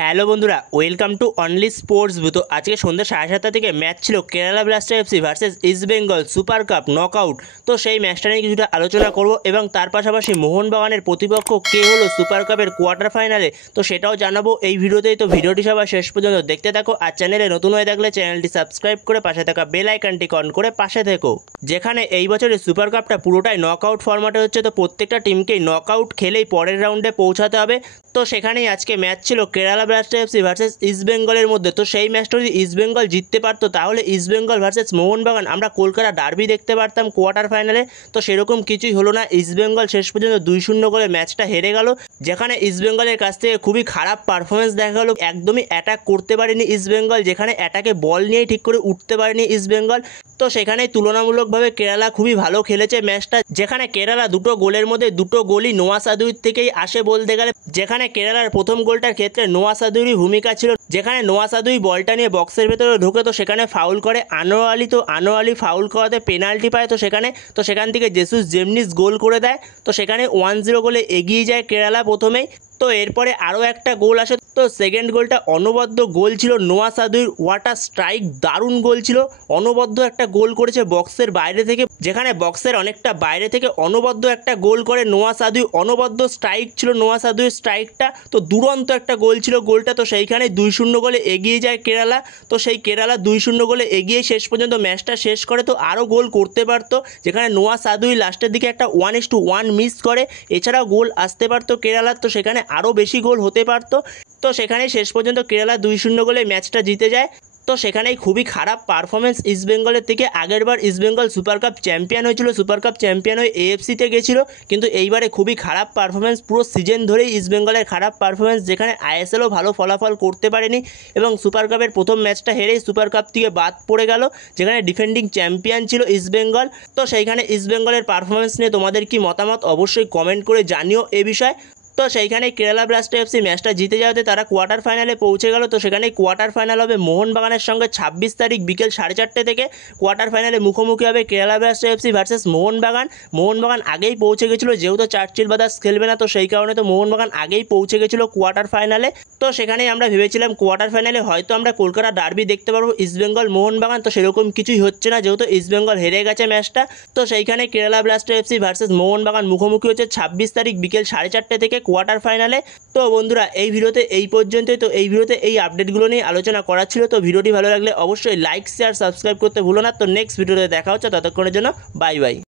Hello বন্ধুরা, welcome to only sports ভূ। তো আজকে সন্ধ্যা 7:30 থেকে ম্যাচ ছিল Kerala blaster FC versus east Bengal super cup knockout. তো সেই ম্যাচটা নিয়ে কিছুটা আলোচনা করব এবং তার পাশাপাশি মোহনবাগানের প্রতিপক্ষ কে হলো সুপার কাপের কোয়ার্টার ফাইনালে, তো সেটাও জানাবো এই ভিডিওতেই। তো ভিডিওটি সবাই শেষ পর্যন্ত দেখতে থাকো, আর চ্যানেলে নতুন হয়ে থাকলে চ্যানেলটি সাবস্ক্রাইব করে পাশে থাকা বেল আইকনটি অন করে পাশে থেকো। যেখানে এই বছরের সুপার কাপটা পুরোটাই নকআউট ফরম্যাটে হচ্ছে, তো প্রত্যেকটা টিমকেই নকআউট খেলেই পরের রাউন্ডে পৌঁছাতে হবে। তো সেখানেই আজকে ম্যাচ ছিল Kerala blaster FC versus east বেঙ্গলের মধ্যে। তো সেই ম্যাচটা যদি ইস্ট বেঙ্গল জিততে পারতো তাহলে ইস্ট বেঙ্গল ভার্সেস মোহনবাগান আমরা কলকাতা ডার্বি দেখতে পারতাম কোয়ার্টার ফাইনালে। তো সেরকম কিছুই হলো না, ইস্ট বেঙ্গল শেষ পর্যন্ত 2-0 করে ম্যাচটা হেরে গেল। যেখানে ইস্ট বেঙ্গলের কাছ থেকে খুবই খারাপ পারফরমেন্স দেখা গেল, একদমই অ্যাটাক করতে পারেনি ইস্ট বেঙ্গল, যেখানে অ্যাটাকে বল নিয়েই ঠিক করে উঠতে পারেনি ইস্ট বেঙ্গল। তো সেখানেই তুলনামূলকভাবে কেরালা খুবই ভালো খেলেছে ম্যাচটা, যেখানে কেরালা দুটো গোলের মধ্যে দুটো গোলই নোয়া সাদুইর থেকেই আসে বলতে গেলে। যেখানে কেরালার প্রথম গোলটার ক্ষেত্রে নোয়া সাদুইরই ভূমিকা ছিল, যেখানে নোয়া সাদুই বলটা নিয়ে বক্সের ভেতরে ঢোকে, তো সেখানে ফাউল করে আনোয়ার আলী। তো আনোয়ার আলী ফাউল করাতে পেনাল্টি পায়, তো সেখান থেকে জেসুস জেমনিস গোল করে দেয়। তো সেখানে 1-0 গোলে এগিয়ে যায় কেরালা প্রথমেই। তো এরপরে আরও একটা গোল আসে, তো সেকেন্ড গোলটা অনবদ্য গোল ছিল নোয়া সাদুইর, ওয়াটার স্ট্রাইক, দারুণ গোল ছিল। অনবদ্য একটা গোল করেছে বক্সের বাইরে থেকে, যেখানে বক্সের অনেকটা বাইরে থেকে অনবদ্য একটা গোল করে নোয়া সাদুই। অনবদ্য স্ট্রাইক ছিল নোয়া সাদুইর স্ট্রাইকটা, তো দুরন্ত একটা গোল ছিল গোলটা। তো সেইখানে 2-0 গোলে এগিয়ে যায় কেরালা। তো সেই কেরালা 2-0 গোলে এগিয়ে শেষ পর্যন্ত ম্যাচটা শেষ করে। তো আরও গোল করতে পারতো, যেখানে নোয়া সাদুই লাস্টের দিকে একটা 1:1 মিস করে, এছাড়াও গোল আসতে পারতো কেরালার, তো সেখানে আরও বেশি গোল হতে পারতো। তো সেখানেই শেষ পর্যন্ত কেরালা 2-0 গোলে ম্যাচটা জিতে যায়। তো সেখানেই খুবই খারাপ পারফরমেন্স ইস্ট বেঙ্গলের থেকে। আগেরবার east Bengal super cup champion হয়েছিল, সুপার কাপ চ্যাম্পিয়ন হয়ে এএফসিতে গেছিলো, কিন্তু এইবারে খুবই খারাপ পারফরমেন্স, পুরো সিজন ধরেই ইস্ট বেঙ্গলের খারাপ পারফরমেন্স, যেখানে আইএসএলও ভালো ফলাফল করতে পারেনি এবং সুপার কাপের প্রথম ম্যাচটা হেরেই সুপার কাপ থেকে বাদ পড়ে গেল, যেখানে ডিফেন্ডিং চ্যাম্পিয়ন ছিল ইস্ট বেঙ্গল। তো সেইখানে ইস্ট বেঙ্গলের পারফরমেন্স নিয়ে তোমাদের কি মতামত অবশ্যই কমেন্ট করে জানিও এ বিষয়ে। তো সেইখানে কেরালা ব্লাস্টার এফসি ম্যাচটা জিতে যাওয়াতে তারা কোয়ার্টার ফাইনালে পৌঁছে গেল। তো সেখানে কোয়ার্টার ফাইনাল হবে মোহনবাগানের সঙ্গে 26 তারিখ বিকেল 4:30 থেকে। কোয়ার্টার ফাইনালে মুখোমুখি হবে Kerala blaster FC versus Mohun Bagan. Mohun Bagan আগেই পৌঁছে গেছিলো, যেহেতু চার্চিল ব্রাদার্স খেলবে না, তো সেই কারণে তো মোহনবাগান আগেই পৌঁছে গেছিলো কোয়ার্টার ফাইনালে। তো সেখানেই আমরা ভেবেছিলাম কোয়ার্টার ফাইনালে হয়তো আমরা কলকাতা ডার্বি দেখতে পারবো ইস্ট বেঙ্গল মোহনবাগান। তো সেরকম কিছুই হচ্ছে না, যেহেতু ইস্ট বেঙ্গল হেরে গেছে ম্যাচটা। তো সেইখানে Kerala blaster FC versus Mohun Bagan মুখোমুখি হচ্ছে 26 তারিখ বিকেল 4:30 থেকে কোয়ার্টার ফাইনালে। তো বন্ধুরা, এই ভিডিওতে এই পর্যন্তই। তো এই ভিডিওতে এই আপডেটগুলো নিয়ে আলোচনা করা ছিল। তো ভিডিওটি ভালো লাগলে অবশ্যই লাইক, শেয়ার, সাবস্ক্রাইব করতে ভুলো না। তো নেক্সট ভিডিওতে দেখা হচ্ছে, ততক্ষণের জন্য বাই বাই।